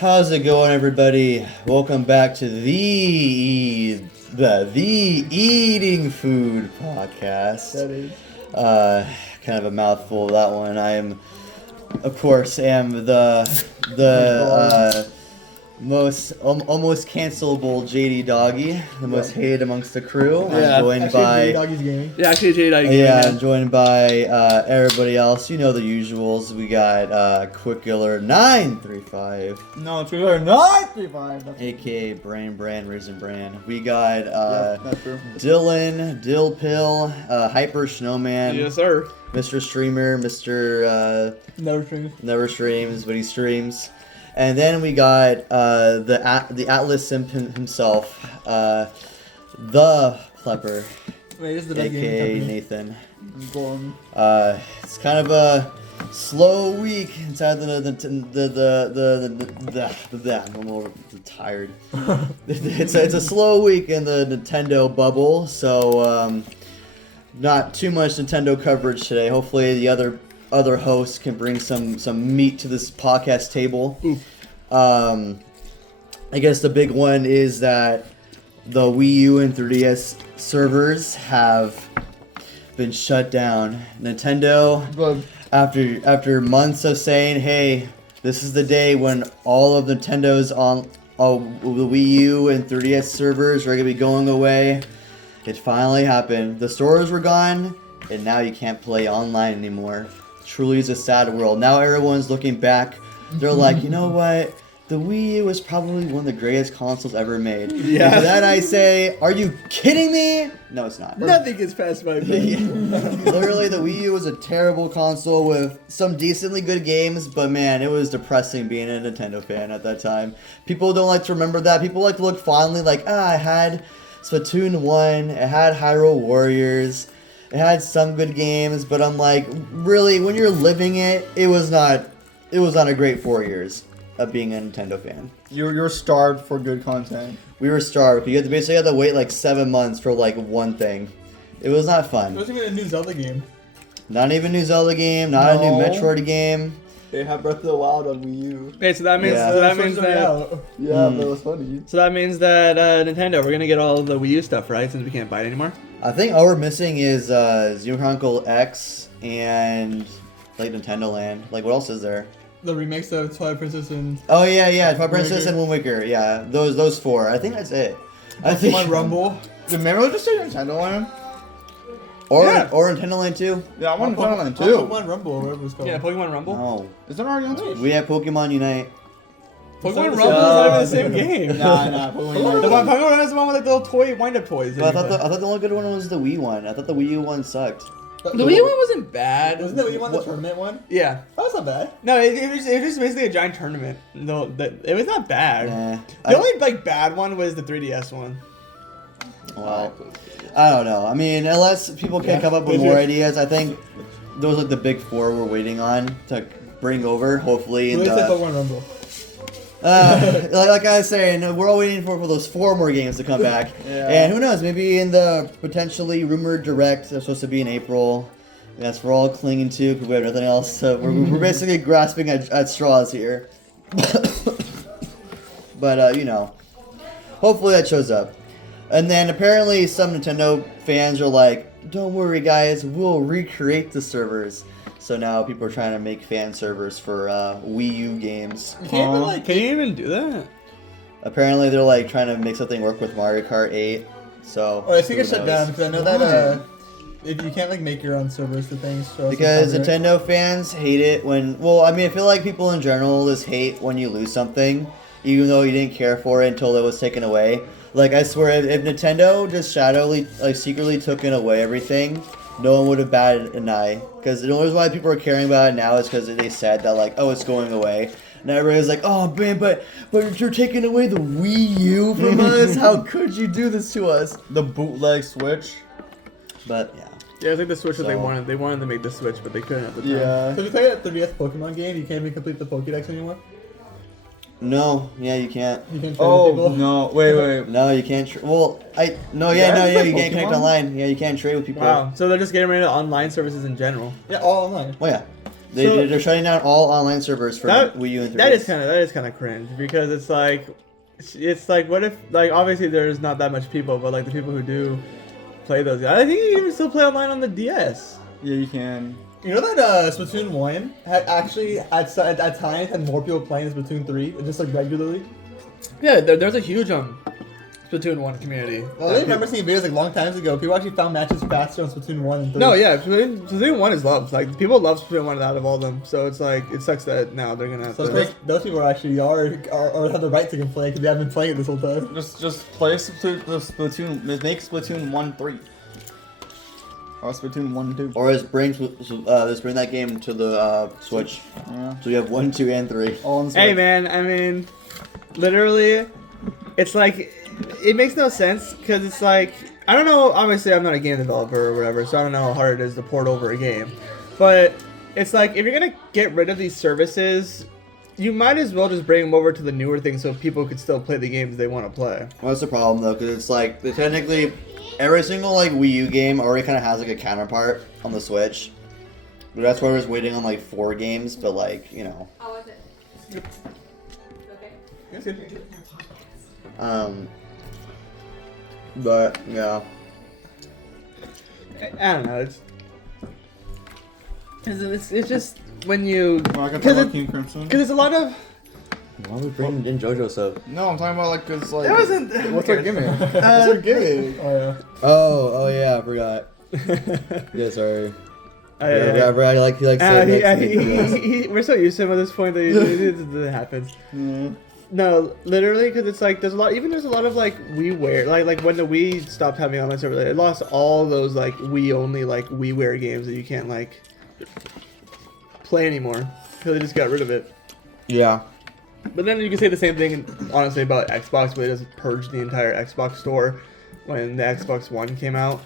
How's it going, everybody? Welcome back to the Eating Food Podcast. That is. Kind of a mouthful, that one. I am, of course, the most almost cancelable JD Doggy, the most hated amongst the crew. Yeah, I'm joined by Doggy's gaming. Yeah, actually, JD Doggy. yeah, I'm joined by everybody else. You know the usuals. We got Quick Killer 935. No, it's really not 3-5. AKA Brain Brand Raisin Brand. We got That's true. Dylan, Dill Pill, Hyper Snowman, Yes, sir. Mr. Streamer, Mr. Never streams. Never Streams, but he streams. And then we got the Atlas Simp himself, the Plepper, Wait, this is the best AKA gaming company. Nathan. Born. It's kind of a slow week inside I'm a little tired. It's a slow week in the Nintendo bubble, so not too much Nintendo coverage today. Hopefully the other hosts can bring some meat to this podcast table. I guess the big one is that the Wii U and 3DS servers have been shut down. Nintendo, Good. after months of saying, hey, this is the day when all of Nintendo's on the Wii U and 3DS servers are going to be going away. It finally happened. The stores were gone, and now you can't play online anymore. Truly is a sad world. Now everyone's looking back. They're like, you know what? The Wii U was probably one of the greatest consoles ever made. Yeah. And to that I say, are you kidding me? No, it's not. Nothing gets past my brain. Literally, the Wii U was a terrible console with some decently good games, but man, it was depressing being a Nintendo fan at that time. People don't like to remember that. People like to look fondly like, I had Splatoon 1, it had Hyrule Warriors, it had some good games, but I'm like, really, when you're living it, it was not a great 4 years of being a Nintendo fan. You're starved for good content. We were starved. You basically had to wait like 7 months for like one thing. It was not fun. It wasn't even a new Zelda game. Not even a new Zelda game, not a new No. Metroid game. They had Breath of the Wild on Wii U. Okay, so that means Yeah. that means that Yeah, but it was funny. Nintendo, we're gonna get all the Wii U stuff, right? Since we can't buy it anymore. I think all we're missing is Zero Chronicle X and like Nintendo Land. Like what else is there? The remakes of Twilight Princess and Oh yeah, Twilight Princess Wicker. and Wind Waker. Yeah, those four. I think that's it. I think Pokemon Rumble. Did Mario just say Nintendo Land? or Yeah. or Nintendo Land too. Yeah, I want Nintendo Land too. Pokemon Rumble, or whatever it's called. Yeah, Pokemon Rumble. No, Is that already on Switch? we have Pokemon Unite. Pokemon Rumble is not even the same game. Nah, Pokemon The Rumble. Pokemon Run is the one with like the little toy wind-up toys. But I thought the only good one was the Wii one. I thought the Wii U one sucked. the Wii U one wasn't bad. Wasn't the Wii one the tournament one? Yeah. That was not bad. No, it was basically a giant tournament. No, it was not bad. Nah. The only like bad one was the 3DS one. Well, I don't know. I mean, unless people can come up with more ideas, I think those are the big four we're waiting on to bring over. Hopefully, in At least the, Pokemon Rumble. like I was saying, we're all waiting for those 4 more games to come back. Yeah. And who knows? Maybe in the potentially rumored direct that's supposed to be in April. That's we're all clinging to because we have nothing else. So we're basically grasping at straws here. But hopefully that shows up. And then apparently some Nintendo fans are like, don't worry guys, we'll recreate the servers. So now people are trying to make fan servers for Wii U games. You can't even like. Can you even do that? Apparently they're like trying to make something work with Mario Kart 8. So Oh, I think who it's shut knows? down because I know that if you can't like make your own servers to things. So Because it's copyright. Nintendo fans hate it when, well, I mean, I feel like people in general just hate when you lose something, even though you didn't care for it until it was taken away. Like, I swear, if Nintendo just secretly took away everything, no one would have batted an eye. Because the only reason why people are caring about it now is because they said that, like, oh, it's going away. And everybody's like, oh, man, but you're taking away the Wii U from us? How could you do this to us? The bootleg Switch. But, yeah. Yeah, I think the Switch that they So- wanted. They wanted to make the Switch, but they couldn't at the time. Yeah. So if you play that 3DS Pokemon game, you can't even complete the Pokédex anymore. No, yeah, you can't. You can trade with people. no! Wait! No, you can't. You can't connect Pokemon? online. Yeah, you can't trade with people. Wow. So they're just getting rid of online services in general. Yeah, all online. Well, yeah. They're shutting down all online servers for Wii U and 3DS. That is kind of cringe because it's like what if like obviously there's not that much people, but like the people who do play those, I think you can even still play online on the DS. Yeah, you can. You know that Splatoon 1 had actually at times had more people playing than Splatoon 3, just like regularly? Yeah, there's a huge Splatoon 1 community. Well, I remember seeing videos like long times ago. People actually found matches faster on Splatoon 1 and 3. No, yeah, Splatoon 1 is loved. Like people love Splatoon 1 out of all of them. So it's like it sucks that now they're gonna have So to. those people actually are have the right to complain because they haven't been playing it this whole time. Just play Splatoon. Make Splatoon 1-3. Or Splatoon 1-2. Or just bring that game to the Switch. Yeah. So you have 1, 2, and 3. All on the Hey Switch. man, I mean, literally, it's like it makes no sense because it's like I don't know. Obviously, I'm not a game developer or whatever, so I don't know how hard it is to port over a game. But it's like if you're gonna get rid of these services, you might as well just bring them over to the newer things so people could still play the games they want to play. Well, that's the problem though, because it's like technically every single like Wii U game already kind of has like a counterpart on the Switch. But that's why we're just waiting on like 4 games, but like How was it? Okay. But yeah. I don't know. It's just when you Well, I can talk because about King Crimson. there's a lot of Why would we bring in JoJo sub? No, I'm talking about like cause like. That wasn't- What's our gimmick? What's our gimmick? Oh yeah. Oh yeah, I forgot. Yeah, sorry. yeah. Brad, he likes We're so used to him at this point that it happens. Mm. No, literally, because it's like there's a lot of like WiiWare, like when the Wii stopped having online server, it lost all those like Wii only like WiiWare games that you can't like play anymore because they just got rid of it. Yeah. But then you can say the same thing honestly about Xbox, but it just purged the entire Xbox store when the Xbox One came out.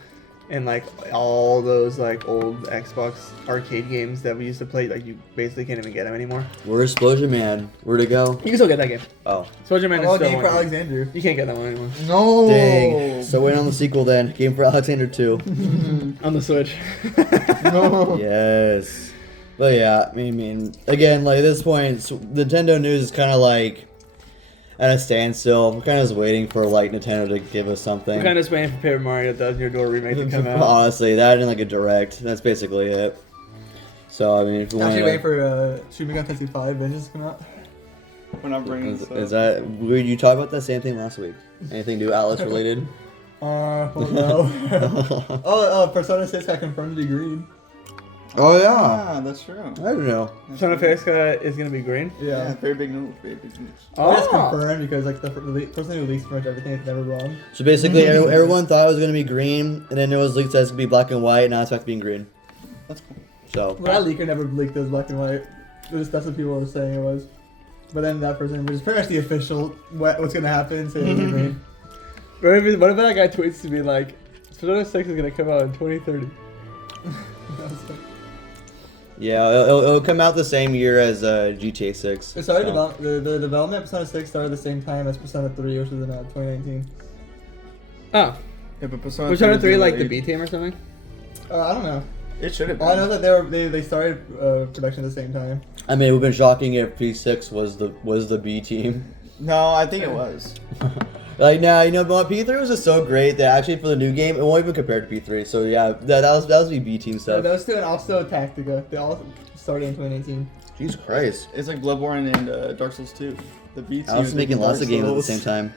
And like all those like old Xbox arcade games that we used to play, like you basically can't even get them anymore. Where's Explosion Man? Where'd it go? You can still get that game. Oh. Soldier Man is Oh, still game for one. Alexander. You can't get that one anymore No. Dang. So waiting on the sequel then. Game for Alexander 2. on the Switch. No. Yes. But yeah, I mean, again, like at this point, Nintendo news is kind of like at a standstill. We're kind of just waiting for like Nintendo to give us something. We're kind of just waiting for Paper Mario Thousand Year Door remake to come out. Honestly, that and like a direct. That's basically it. So I mean, if you want Actually waiting for Shin Megami Tensei 5 Vengeance to come out. We're not bringing is that weird? You talked about that same thing last week. Anything new Atlas related? Oh no. oh, Persona 6 got confirmed to be green. Oh yeah. Ah, that's true. I don't know. Persona 5 is gonna be green. Yeah, Yeah. very big news. Very big news. Oh, it's confirmed because like the person who leaks pretty much everything is never wrong. So basically, everyone thought it was gonna be green, and then it was leaked that it's gonna be black and white. And now it's back to being green. That's cool. So Well, that leaker never leaked those black and white. That's what people were saying it was. But then that person, which is pretty much the official what's gonna happen, saying it's green. What if that guy tweets to me like, Persona 6 is gonna come out in 2030? yeah, it'll come out the same year as GTA 6. It started so. the development of Persona 6 started the same time as Persona 3, which was in 2019. Oh, Yeah, but Persona Persona 3 like the delayed. B team or something? I don't know. It should have been. All I know that they started production at the same time. I mean, it would have been shocking if P6 was the B team. No, I think it was. Like now, you know, but P3 was just so great that actually for the new game, it won't even compare to P3. So yeah, that was the B team stuff. Those two and also Tactica. They all started in 2018. Jesus Christ! It's like Bloodborne and Dark Souls 2. The B team. I was making lots of games at the same time.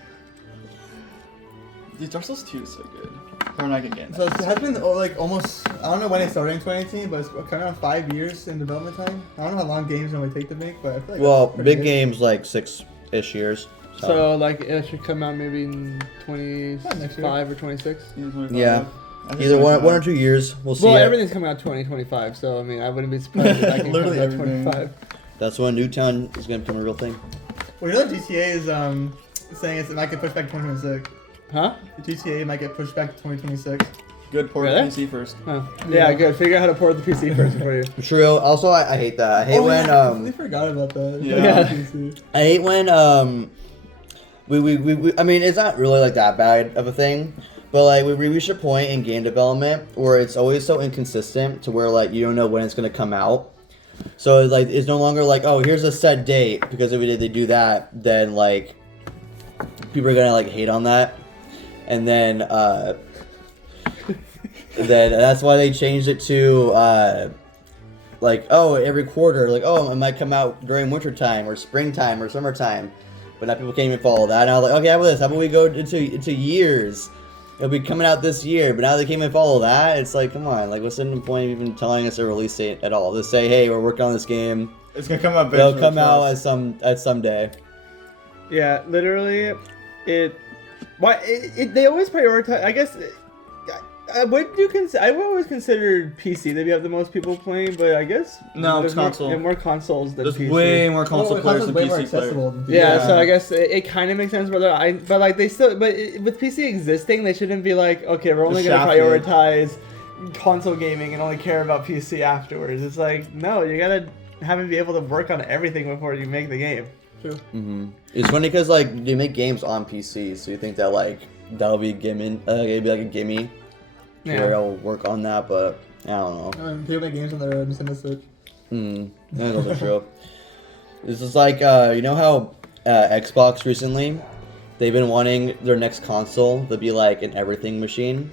Dude, Dark Souls 2 is so good. They're not gonna get So that. it has been like almost, I don't know when it started in 2018, but it's kind of 5 years in development time. I don't know how long games normally take to make, but I feel like Well, that's pretty big good. games like 6-ish years. So like it should come out maybe in next 25 or 26. Yeah. I think Either one 25. or 2 years. We'll see. Well, it. everything's coming out 2025, so I mean I wouldn't be surprised if that can come Literally out everything. 25. That's when Newtown is gonna become a real thing. Well, you know GTA is saying it might get pushed back to 2026. Huh? The GTA might get pushed back to 2026. Good port Really? PC first. Oh. Yeah, good. Figure out how to port the PC first before you. True. Also, I hate that. I hate when yeah, I completely forgot about that. Yeah. I hate when we I mean, it's not really like that bad of a thing, but like we reach a point in game development where it's always so inconsistent to where like you don't know when it's gonna come out. So it's like it's no longer like, oh, here's a set date, because if they do that, then like people are gonna like hate on that, and then that's why they changed it to like, oh, every quarter, like, oh, it might come out during wintertime or springtime or summertime, but now people can't even follow that. And I was like, okay, how about this? How about we go into years? It'll be coming out this year, but now they can't even follow that. It's like, come on, like, what's the point of even telling us a release date at all? Just say, hey, we're working on this game. It's gonna come out. They'll come out at some day. Yeah, literally, they always prioritize. I guess. I would always consider PC to have the most people playing, but I guess No, there's it's console. more consoles than There's PC. way more console players than way more PC players. accessible than PC. Yeah, so I guess it kind of makes sense, but like they still, with PC existing, they shouldn't be like, okay, we're only gonna Shafted. prioritize console gaming and only care about PC afterwards. It's like, no, you gotta have it be able to work on everything before you make the game. True. Mm-hmm. It's funny because like they make games on PC, so you think that like that'll be it'd be like a gimme. Yeah. Where I'll work on that, but I don't know. People make games on their Nintendo Switch. That's also true. This is like, you know how Xbox recently, they've been wanting their next console to be like an everything machine.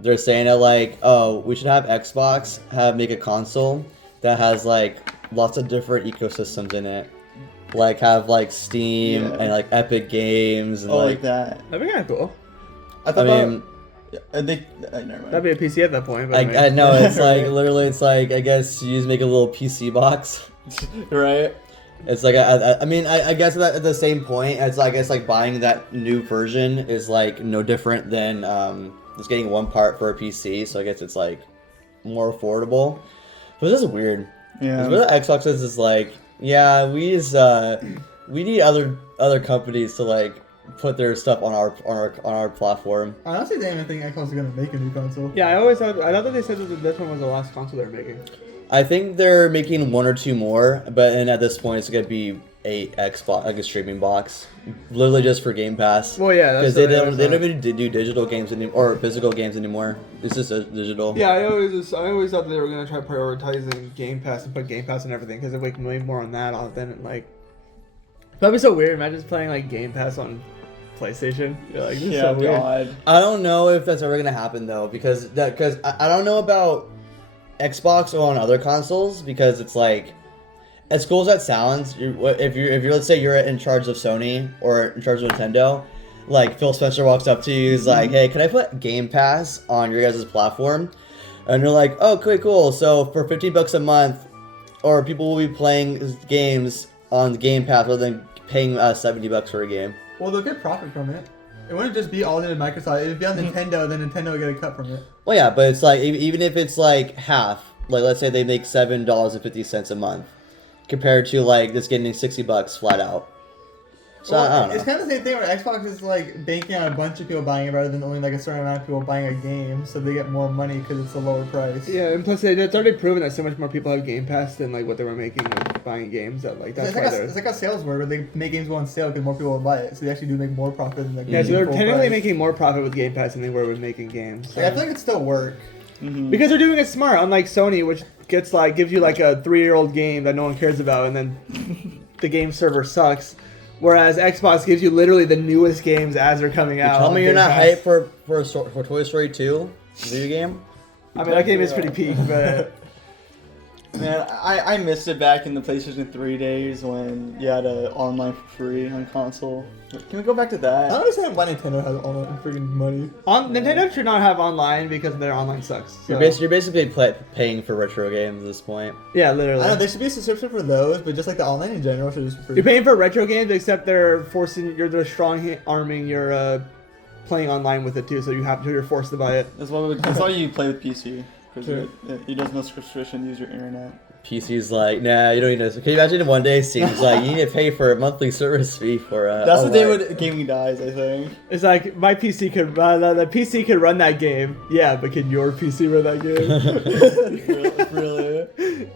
They're saying that like, oh, we should have Xbox make a console that has like lots of different ecosystems in it. Like have like Steam and like Epic Games and Like that. That'd be kind of cool. I thought I mean, never mind. That'd be a PC at that point. But I know it's like literally, it's like I guess you just make a little PC box. Right. It's like I guess at the same point, it's like I guess like buying that new version is like no different than just getting one part for a PC. So I guess it's like more affordable. But this is weird. Yeah. With the Xbox is like, yeah, we need other companies to like put their stuff on our platform. I honestly didn't even think Xbox was gonna make a new console. Yeah, I thought that they said that this one was the last console they were making. I think they're making one or two more, but then at this point it's gonna be a Xbox, like a streaming box, literally just for Game Pass. Well, yeah, because they don't even do digital games anymore or physical games anymore. It's just a digital. Yeah, I always thought that they were gonna try prioritizing Game Pass and put Game Pass and everything because they make way more on that than like. That'd be so weird. Imagine just playing like Game Pass on PlayStation. You're like, this is so weird. God. I don't know if that's ever gonna happen though, because I don't know about Xbox or on other consoles, because it's like, as cool as that sounds, if you're let's say you're in charge of Sony or in charge of Nintendo, like Phil Spencer walks up to you, he's like, hey, can I put Game Pass on your guys' platform? And you're like, oh, okay, cool. So for $15 a month, or people will be playing games on Game Pass rather than paying $70 for a game. Well, they'll get profit from it. It wouldn't just be all into Microsoft. It'd be on Nintendo, then Nintendo would get a cut from it. Well, yeah, but it's like, even if it's like half, like let's say they make $7.50 a month, compared to like just getting $60 flat out. So I don't know. It's kind of the same thing where Xbox is like banking on a bunch of people buying it rather than only like a certain amount of people buying a game, so they get more money because it's a lower price. Yeah, and plus it's already proven that so much more people have Game Pass than like what they were making with buying games. That like that's It's why like, they're. it's like a sales word where they make games go on sale because more people will buy it, so they actually do make more profit than the Yeah, so they're full technically price. making more profit with Game Pass than they were with making games. Like, I feel like it still work. Because they're doing it smart, unlike Sony, which gives you like a 3-year-old game that no one cares about, and then the game server sucks. Whereas Xbox gives you literally the newest games as they're coming out. Tell me on you're Game not Pass. hyped for Toy Story 2 video game. I mean, that game is pretty peak, but Man, I missed it back in the PlayStation 3 days when you had online for free on console. Can we go back to I that? don't understand why Nintendo has all that freaking money. Nintendo should not have online because their online sucks. So. You're basically paying for retro games at this point. Yeah, literally. I know there should be a subscription for those, but just like the online in general should just be free. You're paying for retro games, except they're strong arming your playing online with it too. So you're forced to buy it. That's why you play with PC. Because Sure. it does no subscription, use your internet. PC's like, nah, you don't need to. Can you imagine one day Steam's like, you need to pay for a monthly service fee for That's the day online. when gaming dies, I think. It's like my PC could the PC could run that game. Yeah, but can your PC run that game? Really?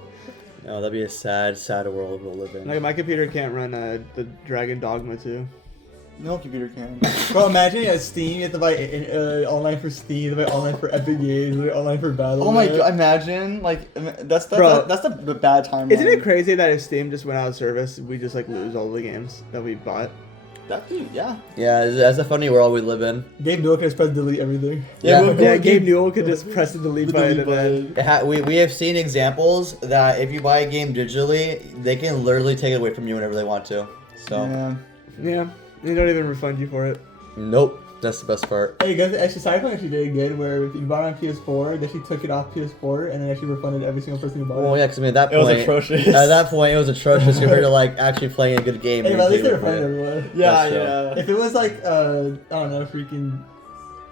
No, that'd be a sad world we'll live in. Like my computer can't run the Dragon Dogma 2. No computer can. Bro, imagine you have Steam, you have to buy online for Steam, you have to buy online for Epic Games, you have to buy online for Battle. Oh my god! Imagine that's Bro, that's the bad time. Isn't it crazy that if Steam just went out of service, we just like lose all the games that we bought? Yeah. Yeah, that's a funny world we live in. Gabe Newell can just press delete everything. Yeah, Gabe Newell could just press the delete button and then. We have seen examples that if you buy a game digitally, they can literally take it away from you whenever they want to. So, Yeah, they don't even refund you for it. nope, that's the best part. Hey guys, actually Cyberpunk actually did good where if you bought it on PS4, they actually took it off PS4 and then actually refunded every single person who bought Well, it. yeah, because I mean, at that It was point, atrocious. At that point, it was atrocious compared to like actually playing a good game. Hey, being but at least they paid for refunded it. everyone. Yeah, That's yeah. If it was like, I don't know, freaking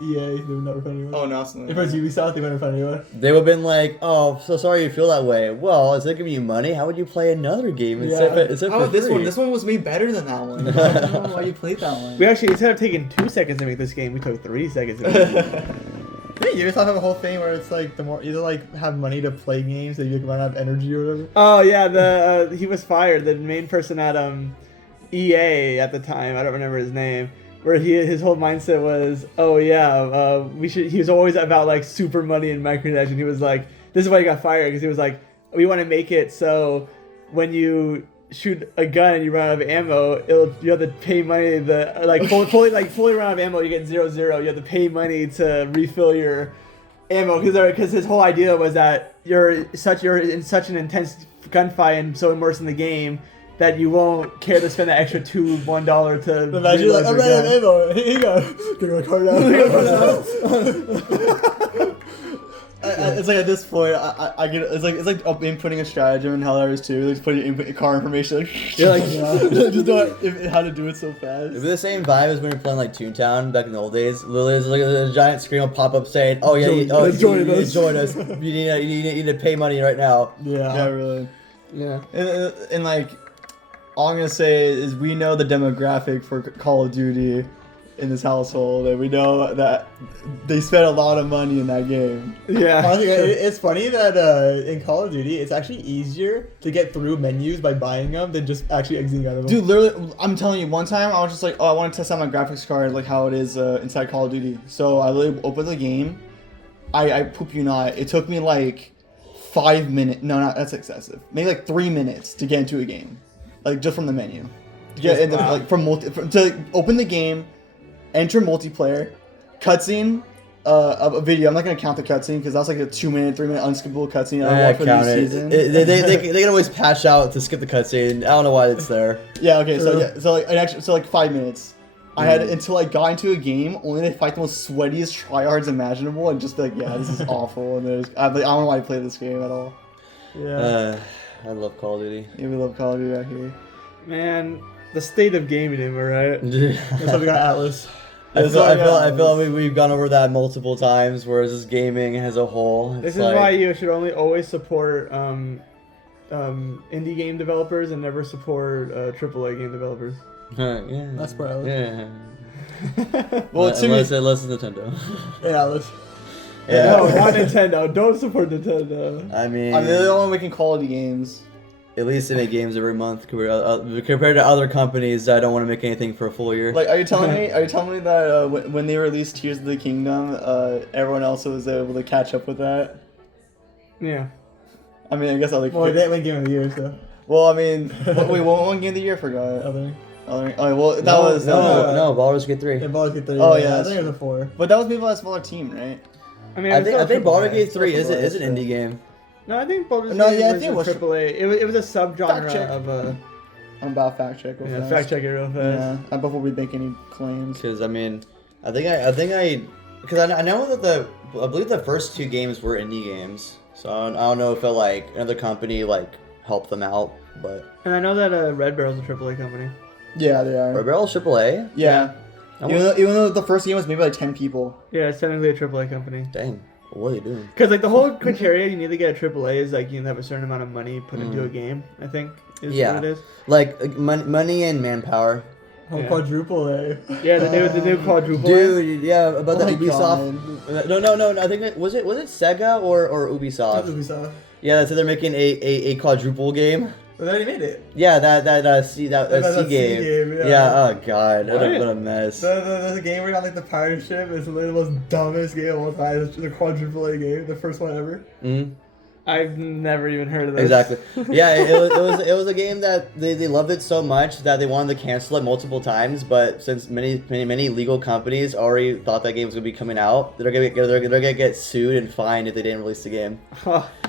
EA, they would not refund anyone. Oh no, it's not. If it was Ubisoft, they wouldn't refund anyone. They would have been like, "Oh, so sorry you feel that way." Well, instead of giving you money, how would you play another game instead Yeah. instead How for about this free? one? This one was made better than that one. I don't know why you played that one. We actually, instead of taking 2 seconds to make this game, we took 3 seconds to make it. Didn't Ubisoft have a whole thing where it's like the more you like have money to play games, that you run out of energy or whatever? Oh yeah, he was fired. The main person at EA at the time, I don't remember his name, where his whole mindset was, oh yeah, we should. He was always about like super money and micromanaging. He was like, this is why he got fired, because he was like, we want to make it so when you shoot a gun and you run out of ammo, you have to pay money. Fully run out of ammo, you get 0-0. You have to pay money to refill your ammo because his whole idea was that you're in such an intense gunfight and so immersed in the game that you won't care to spend the extra $1 to. Imagine reload like, I'm your running out gun. of ammo. Here you go. Get my card out. It's like at this point, I get it's like inputting a stratagem in Hell Hours 2, like putting input car information. Like, You're like, just know how to do it so fast. It'd be the same vibe as when you're playing like Toontown back in the old days. Literally, there's like a giant screen will pop up saying, "Oh yeah, Join us. join us. You need to pay money right now." Yeah, really. yeah. And like, all I'm gonna say is we know the demographic for Call of Duty in this household, and we know that they spent a lot of money in that game. Yeah. Honestly, it's funny that in Call of Duty, it's actually easier to get through menus by buying them than just actually exiting out of them. Dude, literally, I'm telling you, one time I was just like, oh, I want to test out my graphics card, like how it is inside Call of Duty. So I literally opened the game. I poop you not. It took me like 5 minutes. No, that's excessive. Maybe like 3 minutes to get into a game, like just from the menu. To get into, Wow. like to open the game, enter multiplayer, cutscene, a video. I'm not gonna count the cutscene because that's like a 2 minute, 3 minute unskippable cutscene. I watched for Count the it. season. They can always patch out to skip the cutscene. I don't know why it's there. Yeah. Okay. So True. yeah. So like, like 5 minutes. I had until I got into a game only to fight the most sweatiest tryhards imaginable and just be like, yeah, this is awful. And I don't know why I play this game at all. Yeah. I love Call of Duty. Yeah, we love Call of Duty out here. Man, the state of gaming, am I right? That's why we got Atlas. I feel like we've gone over that multiple times. Whereas just gaming as a whole, This it's is like, why you should always support indie game developers and never support AAA game developers. yeah. That's for Atlas. Yeah. Well, to me, unless it's Nintendo. Yeah, Atlas. Yeah. No, not Nintendo. Don't support Nintendo. I mean, they're the only one making quality games. at least they make games every month compared to other companies that don't want to make anything for a full year. Like, are you telling me? Are you telling me that when they released Tears of the Kingdom, everyone else was able to catch up with that? Yeah. I mean, I guess other. Well, they didn't win Game of the Year, so. Well, I mean, wait, what one game of the year? I forgot. Other. Oh, well, that was no, Baldur's Gate 3. Yeah, Baldur's Gate 3. Oh, yeah, I think it was a 4. But that was made by a smaller team, right? I mean, I it's still think AAA. Baldur's Gate 3 It's is still an AAA. indie game. No, I think Baldur's No, Gate yeah, I was think it a was AAA. It was a subgenre check. of a. I'm about fact check. Real fast. Fact check it real fast. Yeah, before we make any claims. Because I mean, because I know that I believe the first 2 games were indie games. So I don't know if like another company like helped them out, but And I know that Red Barrel's a AAA company. Yeah, they are. Red Barrel AAA. Yeah. I Even though the first game was maybe like 10 people. Yeah, it's technically a AAA company. Dang, what are you doing? Because like the whole criteria you need to get a AAA is like you need to have a certain amount of money put into a game. I think is Yeah. what it is. Like money and manpower. Oh, Yeah. quadruple A. Yeah, the new quadruple. Dude, yeah, about Oh the my Ubisoft. No. I think was it Sega or Ubisoft? Ubisoft. Yeah, so they're making a quadruple game. They already made it. Yeah, that C That game. game, Yeah. Oh god, what What? a mess. The game where you're on like the pirate ship is literally the most dumbest game of all time. It's the quadruple A game, the first one ever. Mhm. I've never even heard of this. Exactly. Yeah, it was a game that they loved it so much that they wanted to cancel it multiple times. But since many legal companies already thought that game was gonna be coming out, they're gonna get sued and fined if they didn't release the game.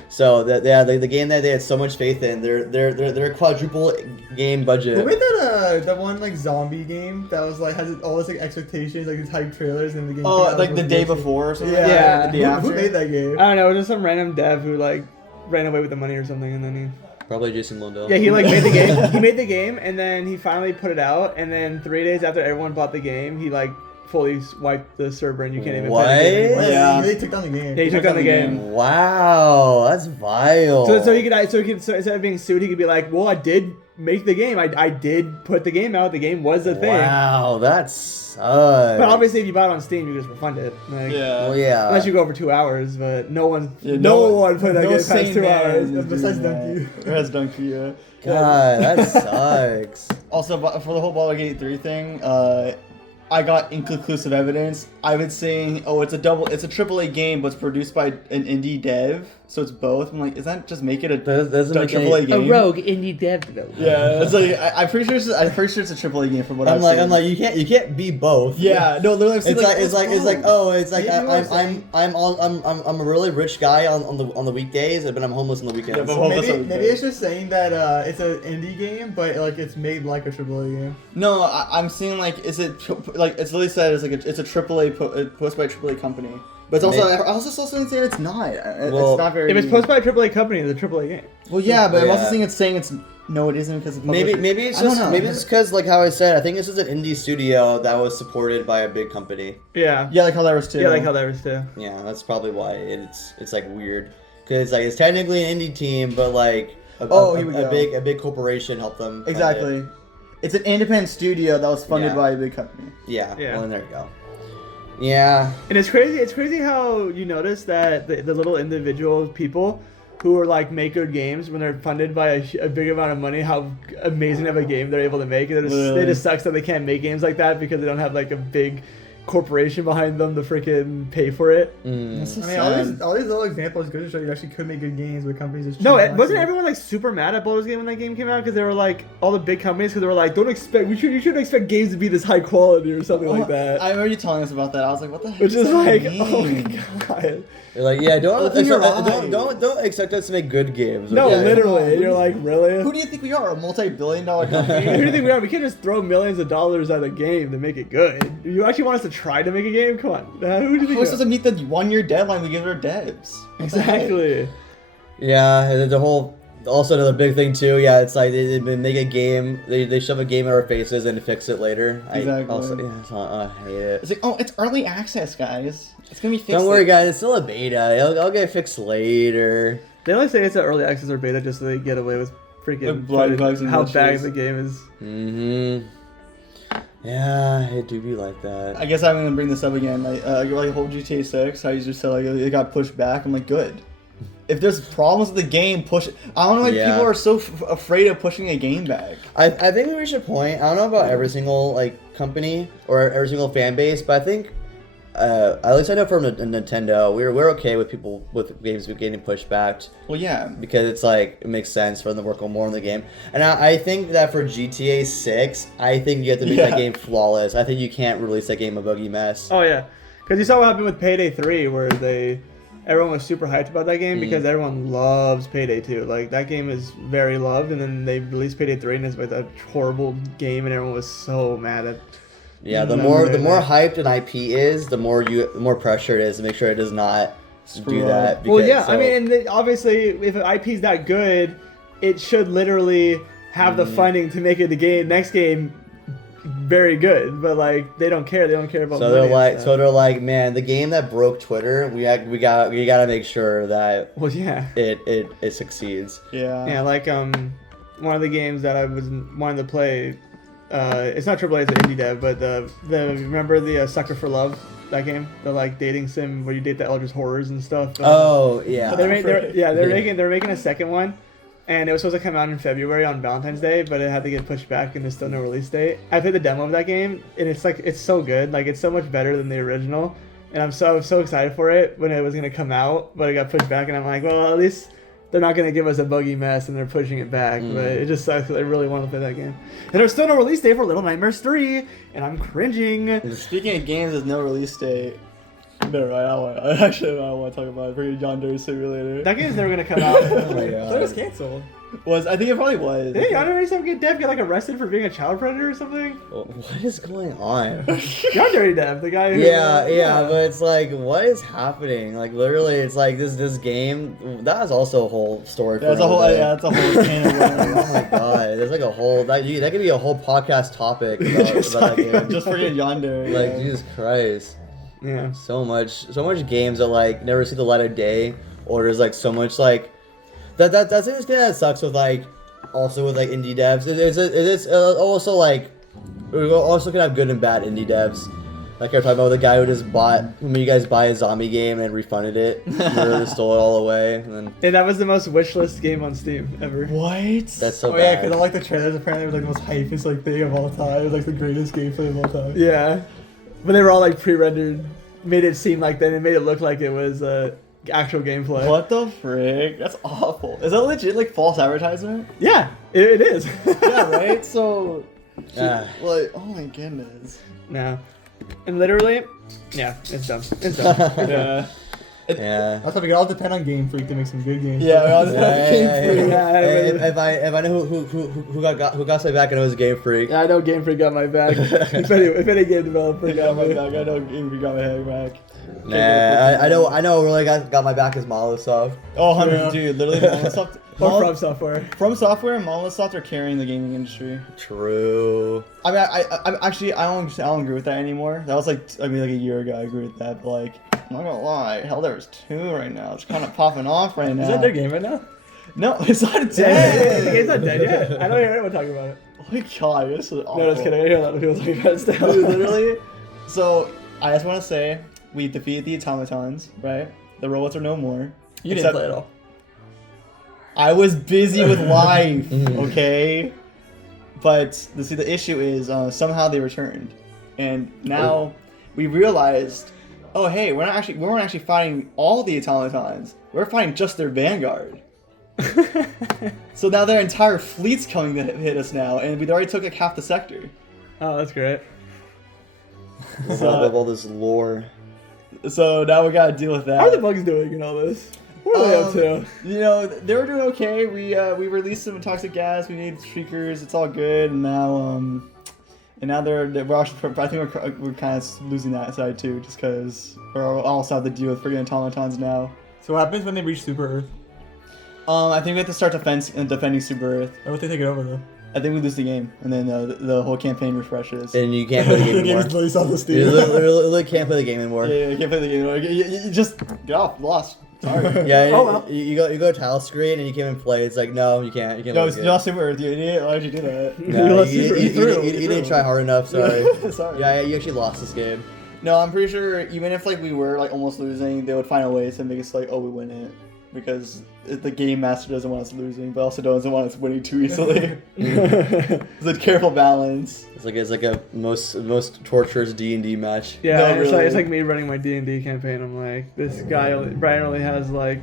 So the game that they had so much faith in, their quadruple game budget. Who made that one like zombie game that was like has all this like expectations, like these hype trailers and the game? Oh, came out like the was day bullshit. before or something. Yeah. The day Who after. made that game? I don't know, it was just some random dev who like ran away with the money or something, and then Probably Jason Lundell. he like made the game. He made the game, and then he finally put it out, and then 3 days after everyone bought the game, he like fully wiped the server, and you can't even play the game anymore. Yeah. They took down the game. Yeah, he took down the game. Wow, that's vile. So instead of being sued, he could be like, well, I did make the game. I did put the game out. The game was a thing. Wow, that sucks. But obviously, if you bought it on Steam, you just refund it. Like, Yeah. Well, yeah. Unless you go over 2 hours, but no one Yeah, no one played that no game past sane 2 man hours. is Besides doing Donkey. that. Besides Donkey, yeah. God, that sucks. Also, for the whole Baldur's Gate 3 thing, I got inconclusive evidence. I've been saying, oh, it's a AAA game, but it's produced by an indie dev, so it's both. I'm like, is that just make it a Doesn't make any- AAA game? indie dev developer. Yeah, it's like I'm pretty sure it's a AAA game from what I'm I've like, seen. you can't be both. Yeah, no, literally, I've seen It's like Yeah, you know what I'm saying? I'm a really rich guy on the weekdays, but I'm homeless on the weekends. Yeah, but Well, that's maybe what- maybe it's just saying that it's an indie game, but like it's made like a AAA game. No, I'm seeing like, is it like it's literally said it's like it's a AAA posted by a AAA company, but it's also Maybe- I also saw something saying it's not. Well, It's not very. If it's posted by a AAA company, it's a AAA game. well, yeah, but I'm also Yeah. seeing it's no, it isn't because Maybe it's I don't just know. maybe it's because like how I said, I think this is an indie studio that was supported by a big company. Yeah. Yeah, like Helldivers too. Yeah, like Helldivers too. Yeah, that's probably why it's like weird because like it's technically an indie team, but like Here we go. a big corporation helped them. fund it. Exactly. It's an independent studio that was funded Yeah. by a big company. Yeah. Yeah. Well, then there you go. Yeah. And it's crazy how you notice that the little individual people who are like make good games when they're funded by a big amount of money, how amazing of a game they're able to make. And it just sucks that they can't make games like that because they don't have like a big corporation behind them to freaking pay for it. Mm. I mean, all these little examples go to show you actually could make good games with companies. Just No, choose it, not wasn't to. everyone like super mad at Baldur's Gate when that game came out because they were like all the big companies because they were like, don't expect you shouldn't expect games to be this high quality or something like that. I remember you telling us about that. I was like, what the heck? Which does is that like, mean? oh my god. You're like, yeah, Open your don't expect us to make good games. No, okay? literally. You're like, really? Who do you think we are? A multi-billion-dollar company? Who do you think we are? We can't just throw millions of dollars at a game to make it good. You actually want us to try to make a game? Come on. Who do you How are think? we we supposed to are? meet the 1-year deadline we give our devs? What the heck? Exactly. Yeah, and the whole. Also, another big thing too. Yeah, it's like they make a game. They shove a game in our faces and fix it later. Exactly. I also, yeah, I hate it. It's like, oh, it's early access, guys. It's gonna be fixed. Don't worry, guys. It's still a beta. I'll get fixed later. They only say it's an early access or beta just so they get away with freaking Like blood bugs and how glitches. bad the game is. Yeah, it do be like that. I guess I'm gonna bring this up again. Like the whole GTA 6, how you just said like it got pushed back. I'm like, good. If there's problems with the game, push it. I don't know why Yeah. people are so afraid of pushing a game back. I think we reached a point. I don't know about every single like company or every single fan base, but I think at least I know from Nintendo, we're okay with people with games getting pushed back Well, yeah. because it's like it makes sense for them to work on more on the game. And I think that for GTA 6, I think you have to make that Yeah. game flawless. I think you can't release that game a buggy mess. Oh yeah, because you saw what happened with Payday 3, where everyone was super hyped about that game because everyone loves Payday 2. Like that game is very loved, and then they released Payday 3, and it's like a horrible game, and everyone was so mad at. Yeah, the No, more no. hyped an IP is, the more pressure it is to make sure it does not Screw do up. that. Well, because- yeah, I so- mean, and obviously, if an IP is that good, it should literally have the funding to make it the next game very good. But like, they don't care. They don't care about. So money they're and like, stuff. man, the game that broke Twitter, we gotta make sure that Well, yeah. it succeeds. Yeah. Yeah, like one of the games that I was wanting to play. It's not AAA, it's an indie dev, but the remember the Sucker for Love, that game, the like dating sim where you date the eldritch horrors and stuff. Oh yeah. They're making a second one, and it was supposed to come out in February on Valentine's Day, but it had to get pushed back, and there's still no release date. I played the demo of that game, and it's so good. Like, it's so much better than the original, and I was so excited for it when it was gonna come out, but it got pushed back, and I'm like, well, at least they're not gonna give us a buggy mess, and they're pushing it back. But it just sucks. 'Cause I really want to play that game, and there's still no release date for Little Nightmares 3, and I'm cringing. Speaking of games with no release date, never mind. I don't want to talk about it. Bring John Doe Simulator. That game's never gonna come out. Oh my I thought it was god. canceled. I think it probably was. Did Yandere some get Dev get like arrested for being a child predator or something? What is going on? Yandere Dev, the guy who Yeah, but it's like, what is happening? Like, literally, it's like this game. That is also a whole story. For That's a whole. another day. Yeah, that's a whole can of Oh worms. my god, there's like a whole that could be a whole podcast topic about that game. Just forget Yonder. Like, Jesus Christ, Yeah. so much games that like never see the light of day, or there's like so much like that's the thing that sucks with like also with like indie devs. It's also like we also can have good and bad indie devs. Like I was talking about the guy who just when you guys buy a zombie game and refunded it, or stole it all away, and then And that was the most wishlist game on Steam ever. What? that's so Oh yeah, bad. because I like the trailers. Apparently, it was like the most hypest like thing of all time. It was like the greatest gameplay of all time. Yeah. But they were all like pre-rendered, made it seem like then it made it look like it was actual gameplay. What the frick? That's awful. Is that legit like false advertisement? Yeah, it is. Yeah, right. So, Ah. like, oh my goodness. No. And literally, yeah, it's dumb. It's dumb. Yeah. Yeah. That's why we all depend on Game Freak to make some good games. Yeah, I was Yeah, If I know who got my back and it was Game Freak. I know Game Freak got my back. if any game developer I got got my me. back. I know we got my head back. Nah, I know. Really got my back is Molosoft. Oh, 100, Yeah. dude. Literally, Microsoft. Or From Software. From Software and Microsoft are carrying the gaming industry. True. I mean, I actually I don't agree with that anymore. That was like like a year ago. I agree with that, but like I'm not gonna lie, Helldivers 2 right now. It's kind of popping off right now. Is that their game right now? No, it's not Yeah, the dead. game's not dead yet. I don't hear anyone talking about it. Oh my god, this is awful. No, just kidding. I hear a lot of people talking about it still. Dude, literally. So I just want to say we defeated the automatons, right? The robots are no more. You Except- didn't play at all. I was busy with life, okay? But see, the issue is somehow they returned, and now we realized, oh hey, we weren't actually fighting all the automatons. We're fighting just their vanguard. So now their entire fleet's coming to hit us now, and we already took like half the sector. Oh, that's great. Love all this lore. So now we gotta deal with that. How are the bugs doing in all this? What are they up to? You know, they were doing okay. We released some toxic gas. We made streakers. It's all good. And now we're actually, I think we're kind of losing that side too, just because we also have to deal with friggin' automatons now. So what happens when they reach Super Earth? I think we have to start defending Super Earth. Or if they take it over though? I think we lose the game, and then the whole campaign refreshes. And you can't play the game The game anymore. is released on the You Steam. literally can't play the game anymore. Yeah, you can't play the game. You just get off. Lost. Sorry. Yeah, Oh, well. you go tile screen and you can't even play. It's like no, you can't. You can't. No, play it's the not Super Earth. You idiot. Why did you do that? game. No, You lost you, Super you, Earth through. you didn't try hard enough. Sorry. Sorry. Yeah, you actually lost this game. No, I'm pretty sure even if like we were like almost losing, they would find a way to make us like, oh, we win it, because the game master doesn't want us losing, but also doesn't want us winning too easily. It's a careful balance. It's like a most torturous D&D match. Yeah, No, it's really. like me running my D&D campaign. I'm like, this guy, Brian only has like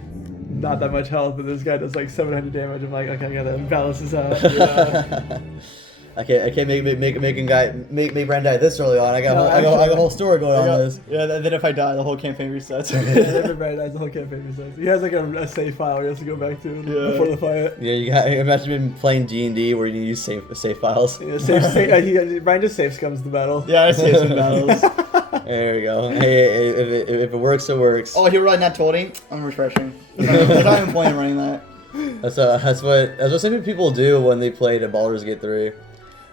not that much health, but this guy does like 700 damage. I'm like, okay, I gotta balance this out. I can't make Brand die this early on. I got No, I got a whole story going on this. Yeah, then if I die, the whole campaign resets. And then Brian dies, the whole campaign resets. He has like a save file he has to go back to Yeah. before the fight. Yeah, you got imagine being playing D&D where you need to use save files. Yeah, Brian just save scums the battle. Yeah, I see some battles. There we go. Hey, if it works, it works. Oh, you're running that 20? I'm refreshing. There's not even point in running that. That's what some people do when they played at Baldur's Gate 3.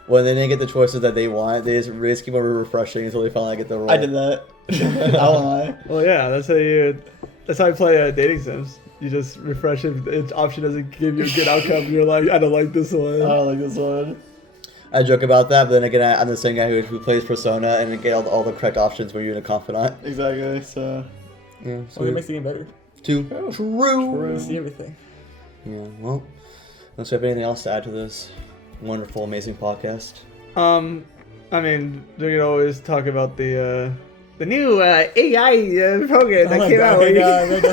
When they didn't get the choices that they want, they just keep on refreshing until they finally get the roll. I did that. I won't lie. Well, yeah, that's how I play dating sims. You just refresh if its option doesn't give you a good outcome. You're like, I don't like this one. I don't like this one. I joke about that, but then again, I'm the same guy who plays Persona and get all the correct options when you're in a confidant. Exactly, so... Yeah, So it makes the game better. True. You see everything. Yeah, well, Unless you have anything else to add to this wonderful, amazing podcast. I mean, we could always talk about the new AI program that came out. where you can-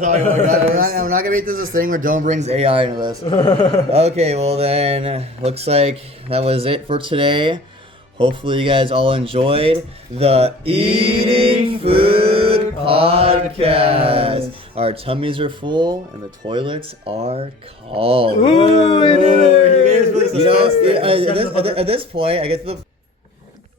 I'm not gonna make this thing where Dylan brings AI into this. Okay, well then, looks like that was it for today. Hopefully you guys all enjoyed the Eating Food Podcast. Our tummies are full and the toilets are cold. Ooh, it is. You know, at this point, I get to the